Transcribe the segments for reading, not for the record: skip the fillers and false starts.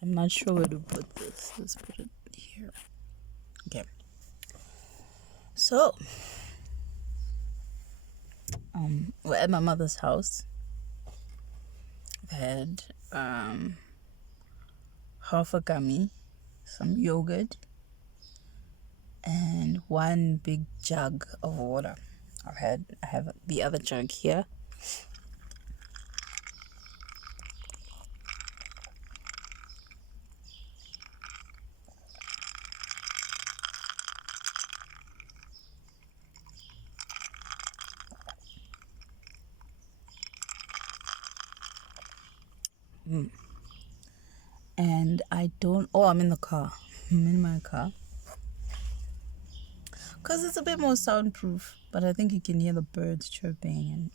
I'm not sure where to put this. Let's put it here. Okay. So, we're at my mother's house. I've had half a gummy, some yogurt, and one big jug of water. I have the other jug here. And I'm in the car. I'm in my car. Because it's a bit more soundproof, but I think you can hear the birds chirping and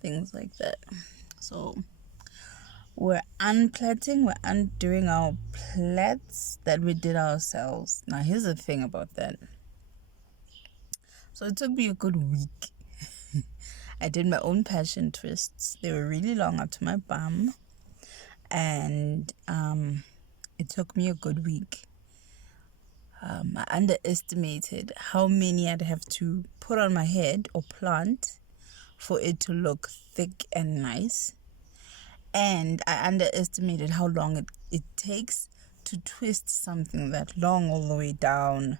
things like that. So we're unplaiting, we're undoing our plaits that we did ourselves. Now here's the thing about that. So it took me a good week. I did my own passion twists. They were really long up to my bum. And it took me a good week. I underestimated how many I'd have to put on my head or plant for it to look thick and nice. And I underestimated how long it takes to twist something that long all the way down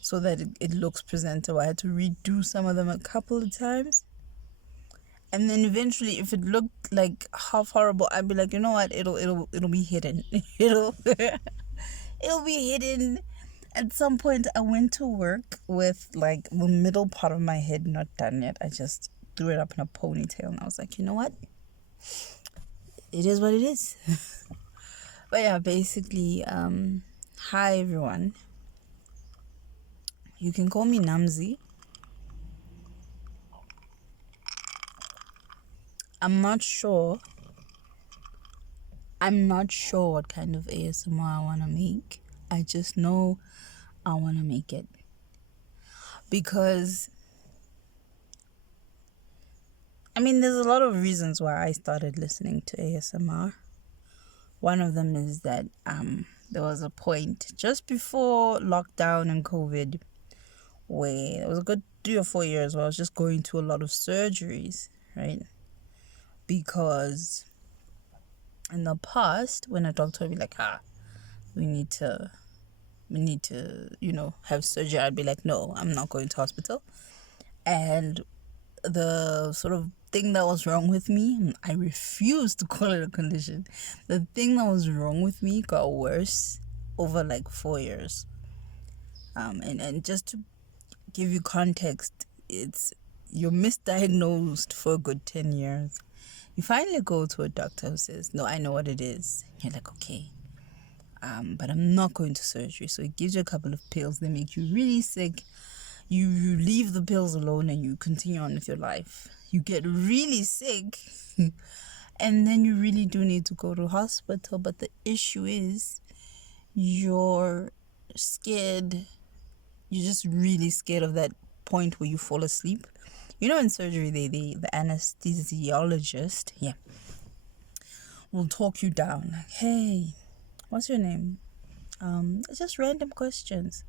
so that it looks presentable. I had to redo some of them a couple of times. And then eventually, if it looked like half horrible, I'd be like, you know what? It'll be hidden. it'll be hidden. At some point, I went to work with like the middle part of my head not done yet. I just threw it up in a ponytail, and I was like, you know what? It is what it is. But yeah, basically, hi everyone. You can call me Namzi. I'm not sure what kind of ASMR I want to make. I just know I want to make it. Because, I mean, there's a lot of reasons why I started listening to ASMR. One of them is that there was a point just before lockdown and COVID where there was a good 3 or 4 years where I was just going to a lot of surgeries, right? Because in the past, when a doctor would be like, we need to, have surgery, I'd be like, no, I'm not going to hospital. And the sort of thing that was wrong with me, I refuse to call it a condition. The thing that was wrong with me got worse over like 4 years. And just to give you context, you're misdiagnosed for a good 10 years. You finally go to a doctor who says, no, I know what it is. You're like, okay. But I'm not going to surgery. So it gives you a couple of pills. They make you really sick. You leave the pills alone and you continue on with your life. You get really sick. And then you really do need to go to hospital. But the issue is you're scared. You're just really scared of that point where you fall asleep. You know, in surgery, the anesthesiologist, will talk you down. Like, hey, what's your name? It's just random questions.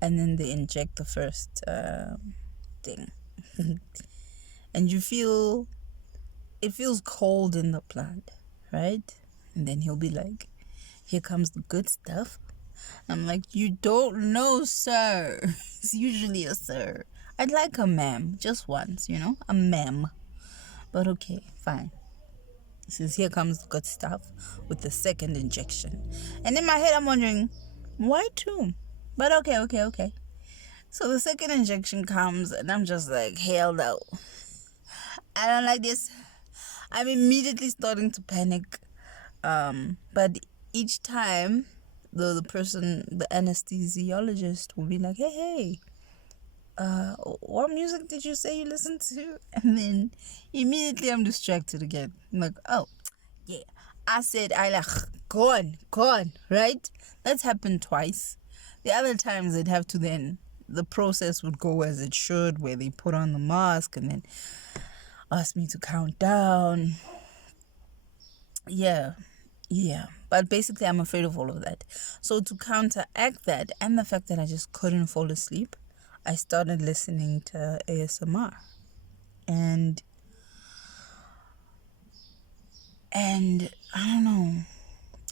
And then they inject the first thing. And it feels cold in the plant, right? And then he'll be like, here comes the good stuff. I'm like, you don't know, sir. It's usually a sir. I'd like a ma'am, just once, a ma'am. But okay, fine. He says, here comes the good stuff with the second injection. And in my head, I'm wondering, why two? But okay. So the second injection comes, and I'm just like, hell no. I don't like this. I'm immediately starting to panic. But each time, the anesthesiologist will be like, hey, what music did you say you listened to? And then immediately I'm distracted again. I'm like, oh, yeah. I said, I like, go on, right? That's happened twice. The other times they'd have to then, the process would go as it should, where they put on the mask and then ask me to count down. Yeah. Yeah, but basically, I'm afraid of all of that. So, to counteract that and the fact that I just couldn't fall asleep, I started listening to ASMR. And I don't know,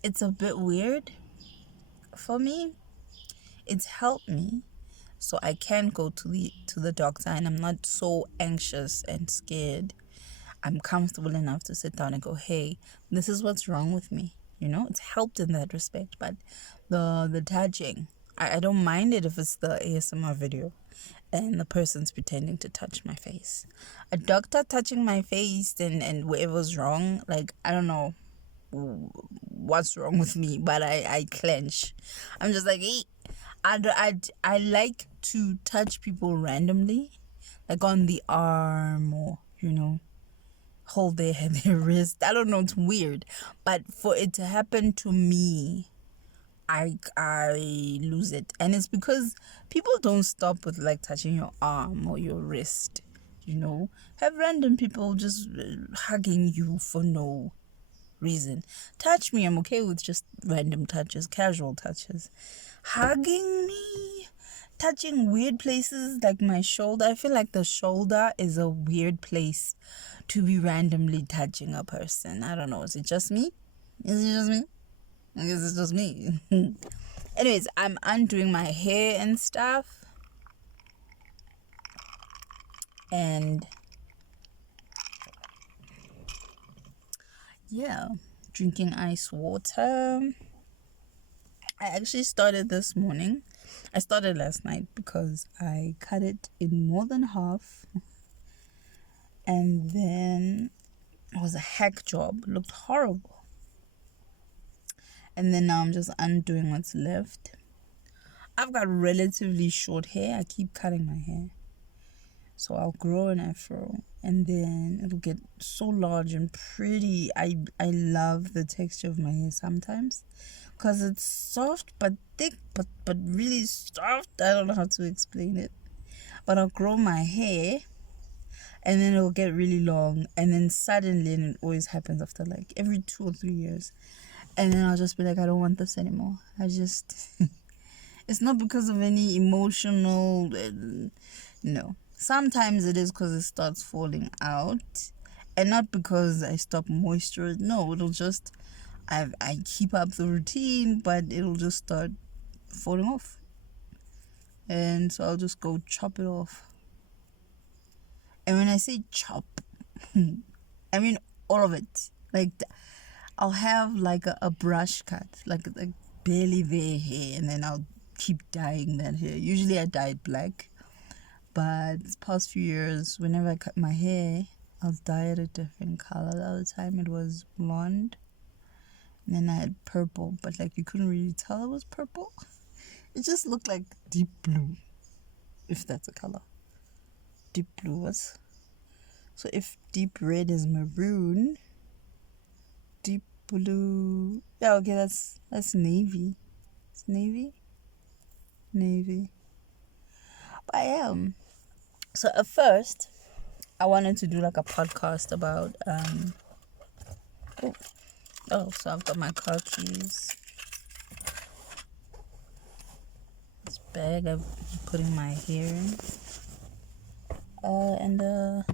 it's a bit weird for me. It's helped me, so I can go to the doctor and I'm not so anxious and scared. I'm comfortable enough to sit down and go, hey, this is what's wrong with me. It's helped in that respect. But the touching, I don't mind it if it's the ASMR video and the person's pretending to touch my face. A doctor touching my face and whatever's wrong, like, I don't know what's wrong with me, but I clench. I'm just like, hey, I like to touch people randomly, like on the arm or, hold their wrist. I don't know, it's weird. But for it to happen to me, I lose it. And it's because people don't stop with like touching your arm or your wrist. Have random people just hugging you for no reason. Touch me, I'm okay with just random touches, casual touches. Hugging me, touching weird places like my shoulder. I feel like the shoulder is a weird place to be randomly touching a person. I don't know. Is it just me? I guess it's just me. Anyways, I'm undoing my hair and stuff. And yeah, drinking ice water. I actually started this morning. I started last night because I cut it in more than half. And then it was a hack job. It looked horrible. And then now I'm just undoing what's left. I've got relatively short hair. I keep cutting my hair. So I'll grow an afro and then it'll get so large and pretty. I love the texture of my hair sometimes because it's soft but thick but really soft. I don't know how to explain it. But I'll grow my hair and then it'll get really long and then suddenly, and it always happens after like every 2 or 3 years, and then I'll just be like, I don't want this anymore. I just it's not because of any emotional no. Sometimes it is because it starts falling out, and not because I stop moisture. No, it'll just I keep up the routine, but it'll just start falling off, and so I'll just go chop it off. And when I say chop, I mean all of it. Like I'll have like a brush cut, like barely there hair, and then I'll keep dyeing that hair. Usually I dye it black. But this past few years, whenever I cut my hair, I'll dye it a different color. The other time it was blonde. And then I had purple, but like you couldn't really tell it was purple. It just looked like deep blue, if that's a color. Deep blue was. So if deep red is maroon, deep blue. Yeah, okay, that's navy. It's navy? Navy. But I am. So at first, I wanted to do like a podcast about so I've got my car keys. This bag I'm putting my hair in. And the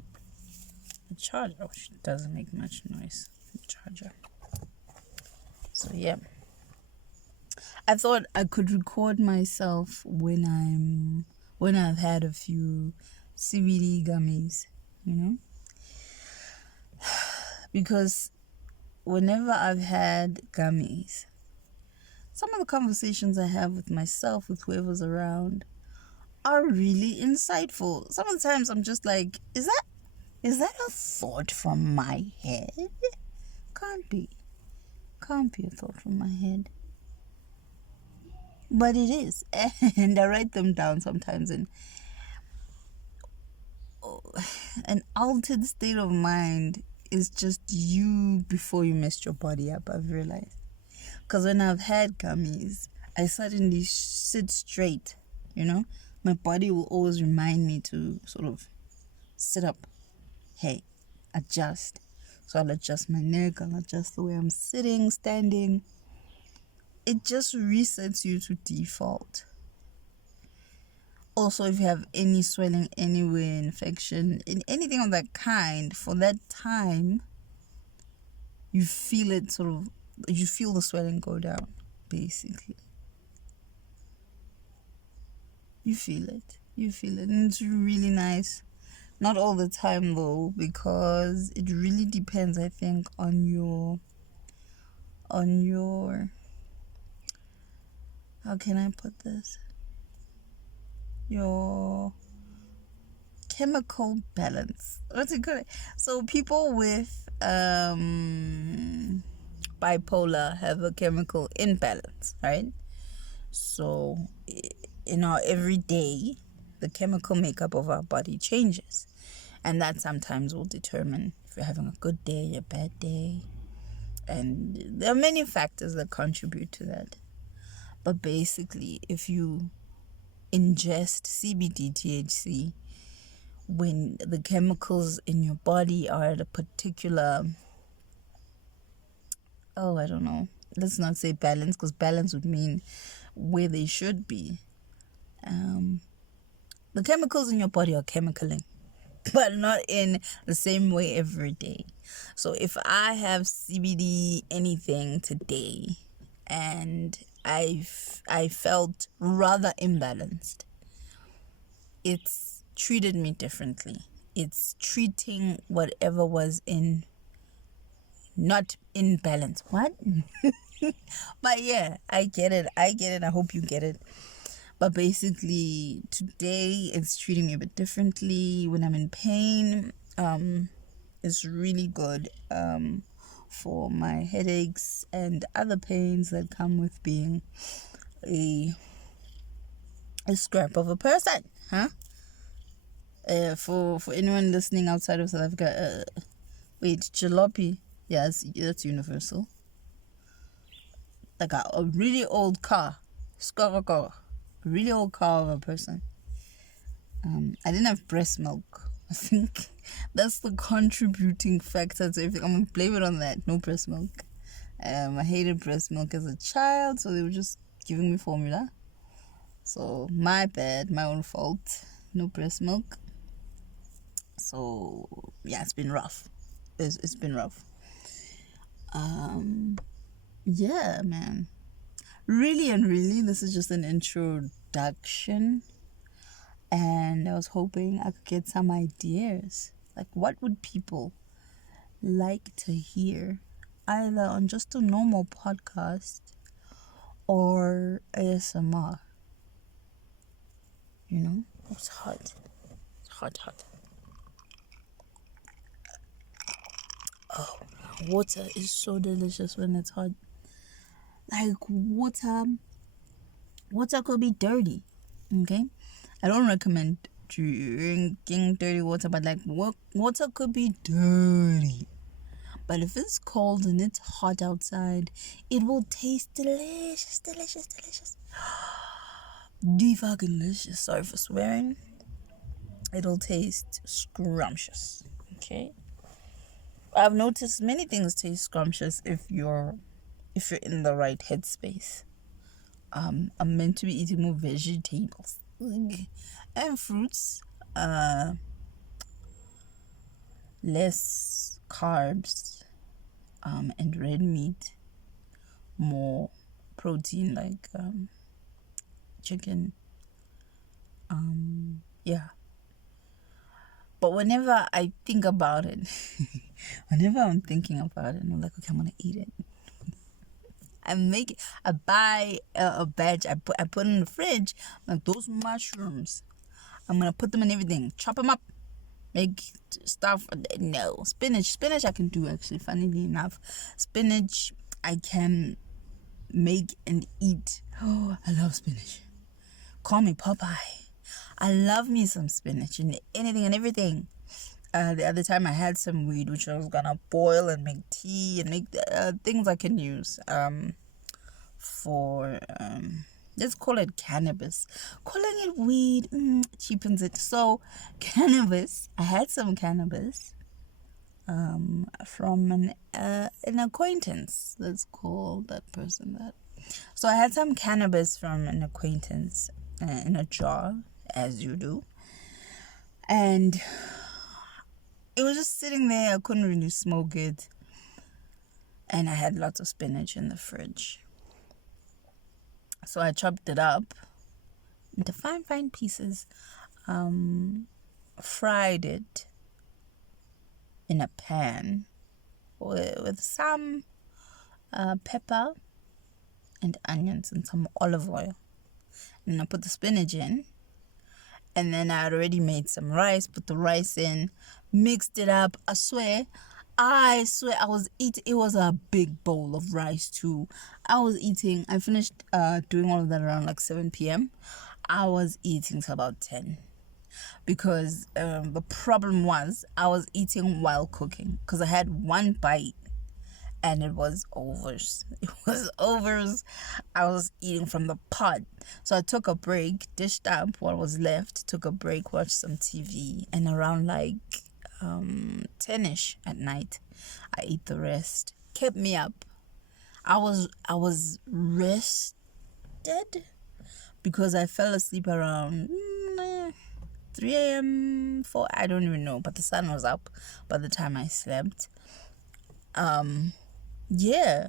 charger, which doesn't make much noise. The charger. So yeah. I thought I could record myself when I've had a few CBD gummies, because whenever I've had gummies, some of the conversations I have with myself, with whoever's around, are really insightful. Some of the times I'm just like, is that a thought from my head? Can't be a thought from my head. But it is. And I write them down sometimes, and an altered state of mind is just you before you messed your body up, I've realized. Because when I've had gummies, I suddenly sit straight, My body will always remind me to sort of sit up. Hey, adjust. So I'll adjust my neck, I'll adjust the way I'm sitting, standing. It just resets you to default. Also, if you have any swelling anywhere, infection, in anything of that kind, for that time, you feel the swelling go down, basically. You feel it. And it's really nice. Not all the time though, because it really depends, I think, on your how can I put this? Your chemical balance. What's it called? So people with bipolar have a chemical imbalance, right? So in our everyday, the chemical makeup of our body changes, and that sometimes will determine if you're having a good day, a bad day, and there are many factors that contribute to that. But basically, if you ingest CBD, THC, when the chemicals in your body are at a particular, I don't know, let's not say balance, because balance would mean where they should be. The chemicals in your body are chemicaling, but not in the same way every day. So if I have CBD anything today and I felt rather imbalanced, it's treated me differently. It's treating whatever was not in balance. What? But yeah, I get it. I hope you get it. But basically, today it's treating me a bit differently. When I'm in pain, it's really good for my headaches and other pains that come with being a scrap of a person, huh? For anyone listening outside of South Africa, wait, jalopy, yes, that's universal. Like a really old car, really old car of a person. I didn't have breast milk. I think that's the contributing factor to everything. I'm gonna blame it on that. No breast milk. I hated breast milk as a child, so they were just giving me formula. So my bad, my own fault. No breast milk. So yeah, it's been rough. It's been rough. Yeah, man. Really and really, this is just an introduction. And I was hoping I could get some ideas. Like, what would people like to hear? Either on just a normal podcast or ASMR. You know? It's hot. It's hot. Oh, water is so delicious when it's hot. Like, water could be dirty. Okay? I don't recommend drinking dirty water, but like water could be dirty. But if it's cold and it's hot outside, it will taste delicious. Fucking delicious. Sorry for swearing. It'll taste scrumptious. Okay? I've noticed many things taste scrumptious if you're in the right headspace. I'm meant to be eating more vegetables and fruits, less carbs, and red meat, more protein like chicken. Yeah. But whenever I think about it, whenever I'm thinking about it, and I'm like, okay, I'm gonna eat it. I buy a batch. I put in the fridge. Like those mushrooms, I'm gonna put them in everything. Chop them up. Make stuff. No, spinach I can do, actually, funnily enough. Spinach I can make and eat. Oh, I love spinach. Call me Popeye. I love me some spinach and anything and everything. The other time I had some weed, which I was gonna boil and make tea and make things I can use for let's call it cannabis. Calling it weed cheapens it. So cannabis, I had some cannabis from an acquaintance. Let's call that person that. So I had some cannabis from an acquaintance in a jar, as you do, and it was just sitting there. I couldn't really smoke it, and I had lots of spinach in the fridge. So I chopped it up into fine pieces, fried it in a pan with some pepper and onions and some olive oil. And I put the spinach in, and then I had already made some rice, put the rice in, mixed it up. I swear I was eating. It was a big bowl of rice too. I finished doing all of that around like 7 p.m. I was eating till about 10, because the problem was I was eating while cooking, because I had one bite and it was overs. It was overs. I was eating from the pot. So I took a break, dished up what was left, took a break, watched some TV, and around like 10ish at night, I ate the rest. Kept me up. I was rested because I fell asleep around 3 a.m. 4, I don't even know, but the sun was up by the time I slept. Yeah,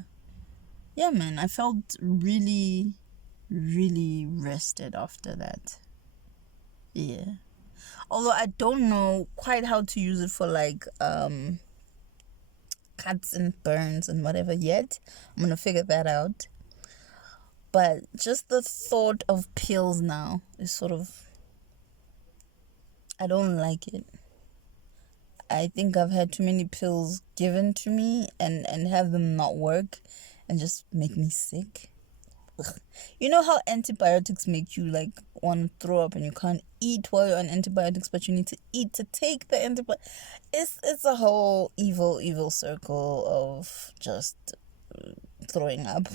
man, I felt really, really rested after that. Yeah. Although I don't know quite how to use it for like cuts and burns and whatever yet. I'm gonna figure that out. But just the thought of pills now is sort of, I don't like it. I think I've had too many pills given to me and have them not work and just make me sick. Ugh. You know how antibiotics make you like want to throw up and you can't eat while you're on antibiotics, but you need to eat to take the antibiotics. It's a whole evil circle of just throwing up.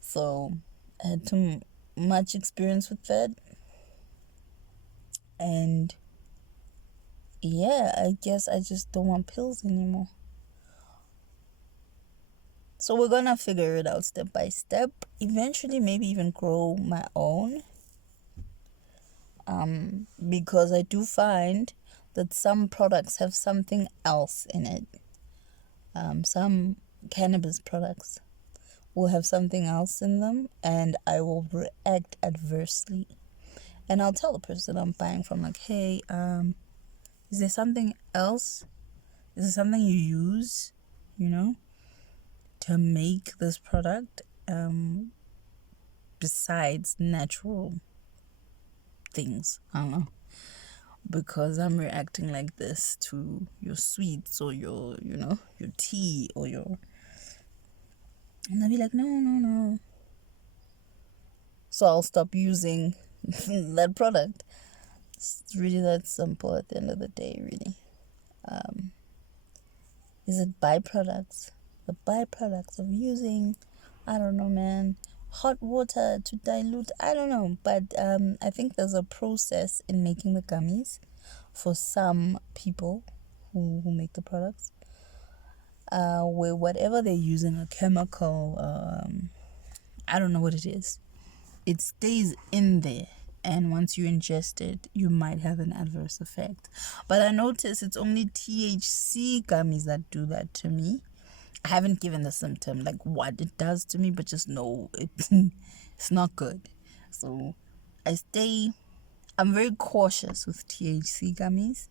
So I had too much experience with that, and yeah, I guess I just don't want pills anymore. So we're gonna figure it out step by step. Eventually, maybe even grow my own. Because I do find that some products have something else in it. Some cannabis products will have something else in them, and I will react adversely. And I'll tell the person I'm buying from, like, hey, is there something else? Is there something you use, to make this product, besides natural things? I don't know. Because I'm reacting like this to your sweets or your tea or your... And I'll be like, no. So I'll stop using that product. It's really that simple at the end of the day, really. Is it byproducts? The byproducts of using, I don't know, man, hot water to dilute, I don't know. But I think there's a process in making the gummies for some people who make the products, where whatever they're using, a chemical, I don't know what it is, it stays in there, and once you ingest it, you might have an adverse effect. But I notice it's only THC gummies that do that to me. I haven't given the symptom, like what it does to me, but just know it's not good. So I'm very cautious with THC gummies.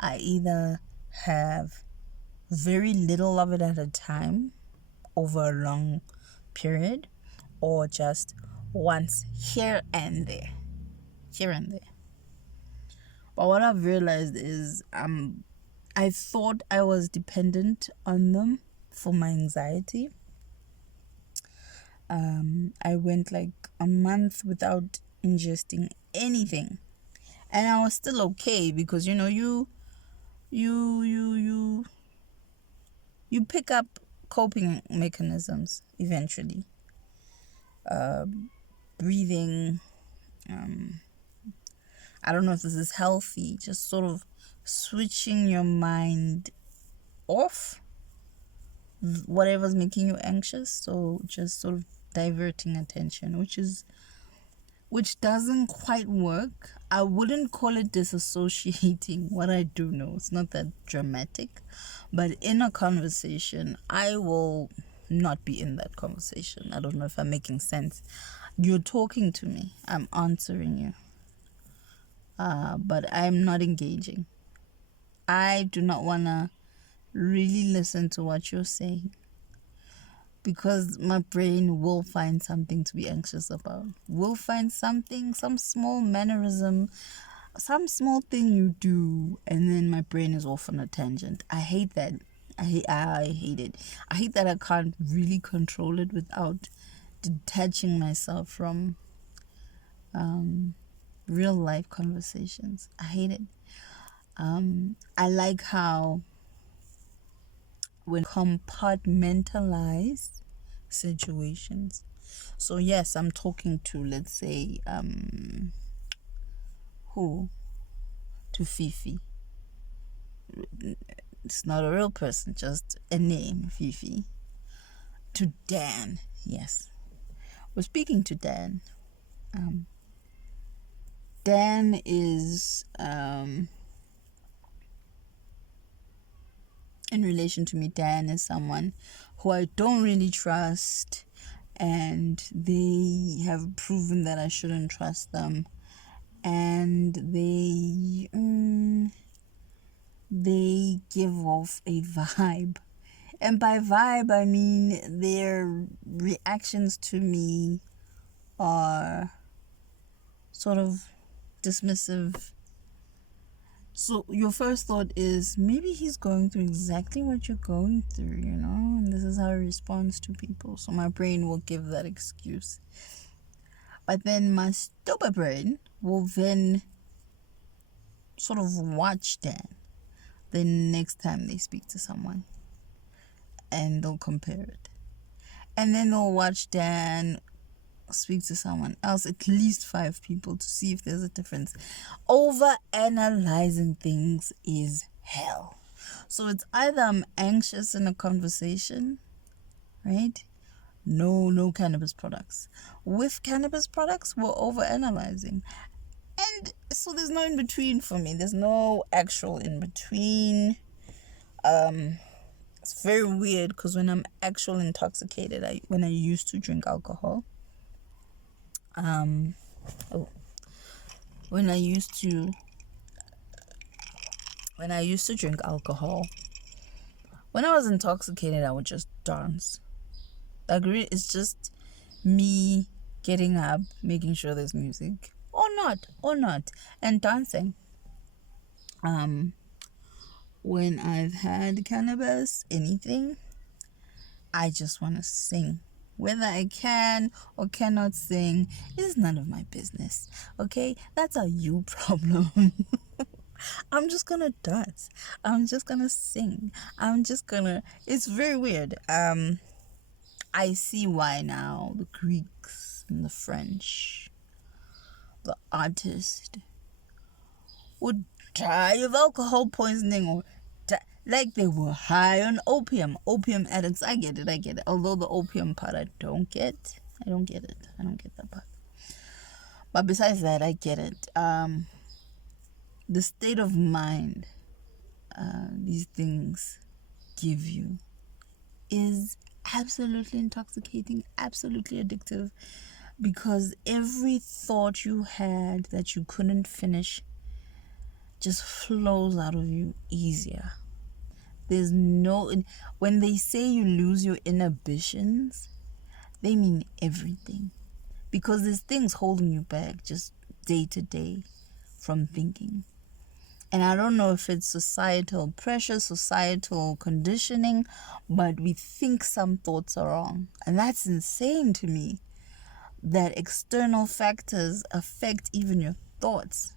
I either have very little of it at a time over a long period, or just once here and there. But what I've realized is I thought I was dependent on them for my anxiety. I went like a month without ingesting anything, and I was still okay, because you pick up coping mechanisms eventually. Breathing, I don't know if this is healthy, just sort of switching your mind off whatever's making you anxious. So just sort of diverting attention, which doesn't quite work. I wouldn't call it disassociating. What I do know, it's not that dramatic, but in a conversation, I will not be in that conversation. I don't know if I'm making sense. You're talking to me, I'm answering you, but I'm not engaging. I do not want to really listen to what you're saying, because my brain will find something to be anxious about. Will find something, some small mannerism, some small thing you do, and then my brain is off on a tangent. I hate that. I hate it. I hate that I can't really control it without detaching myself from real life conversations. I hate it. I like how when compartmentalize situations. So yes, I'm talking to, let's say, who? To Fifi. It's not a real person, just a name, Fifi. To Dan, yes. We're speaking to Dan. Dan is, in relation to me, Dan is someone who I don't really trust, and they have proven that I shouldn't trust them, and they give off a vibe. And by vibe, I mean their reactions to me are sort of dismissive. So your first thought is, maybe he's going through exactly what you're going through, and this is how he responds to people. So my brain will give that excuse. But then my stupid brain will then sort of watch Dan the next time they speak to someone, and they'll compare it. And then they'll watch Dan speak to someone else, at least 5 people, to see if there's a difference. Over analyzing things is hell. So it's either I'm anxious in a conversation, right? No cannabis products. With cannabis products, we're over analyzing. And so there's no in between for me. There's no actual in between. It's very weird, because when I'm actually intoxicated, when I used to drink alcohol, when I used to drink alcohol, when I was intoxicated, I would just dance. Like, it's just me getting up, making sure there's music, or not, and dancing. When I've had cannabis, anything, I just want to sing. Whether I can or cannot sing is none of my business. Okay? That's a you problem. I'm just gonna dance. I'm just gonna sing. It's very weird. I see why now the Greeks and the French, the artists, would die of alcohol poisoning, or like they were high on opium addicts. I get it, although the opium part I don't get it. I don't get that part, but besides that, I get it. The state of mind these things give you is absolutely intoxicating, absolutely addictive, because every thought you had that you couldn't finish just flows out of you easier. There's when they say you lose your inhibitions, they mean everything, because there's things holding you back just day to day from thinking. And I don't know if it's societal pressure, societal conditioning, but we think some thoughts are wrong. And that's insane to me, that external factors affect even your thoughts.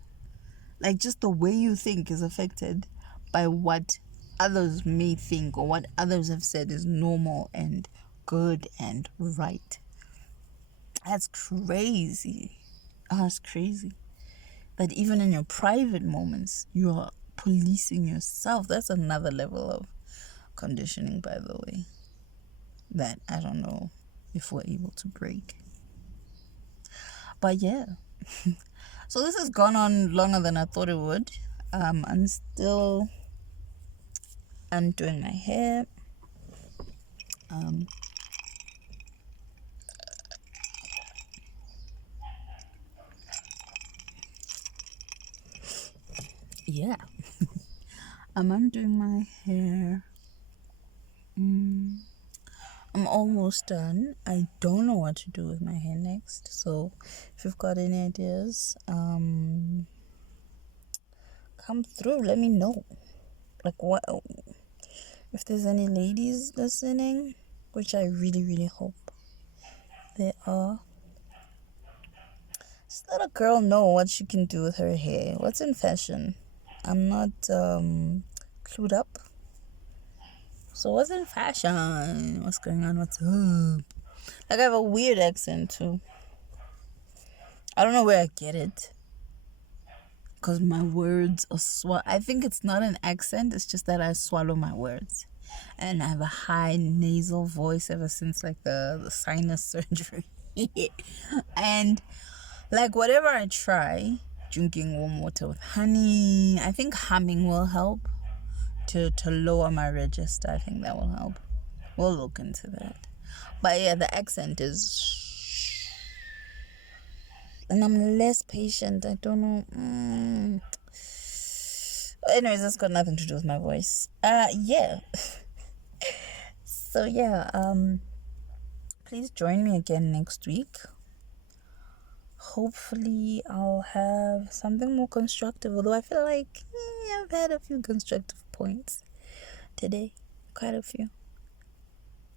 Like, just the way you think is affected by what others may think, or what others have said is normal and good and right. That's crazy. That's crazy. That even in your private moments, you are policing yourself. That's another level of conditioning, by the way, that I don't know if we're able to break. But yeah. So this has gone on longer than I thought it would. I'm still undoing my hair. Yeah. I'm undoing my hair. I'm almost done. I don't know what to do with my hair next. So if you've got any ideas, come through. Let me know. Like, what if there's any ladies listening, which I really, really hope there are. Just let a girl know what she can do with her hair. What's in fashion? I'm not clued up. So what's in fashion? What's going on? What's up? Like, I have a weird accent too. I don't know where I get it. Because my words are I think it's not an accent. It's just that I swallow my words. And I have a high nasal voice ever since like the sinus surgery. And like whatever I try, drinking warm water with honey, I think humming will help to lower my register. I think that will help. We'll look into that. But yeah, the accent is, and I'm less patient. I don't know. Anyways, that's got nothing to do with my voice. Yeah. So yeah, please join me again next week. Hopefully I'll have something more constructive, although I feel like I've had a few constructive points today, quite a few.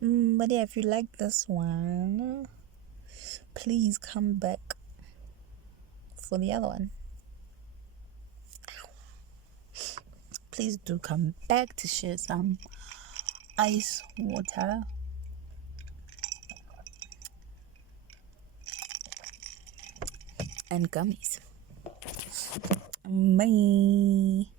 But yeah, if you like this one, please come back for the other one. Please do come back to share some ice water and gummies. Bye.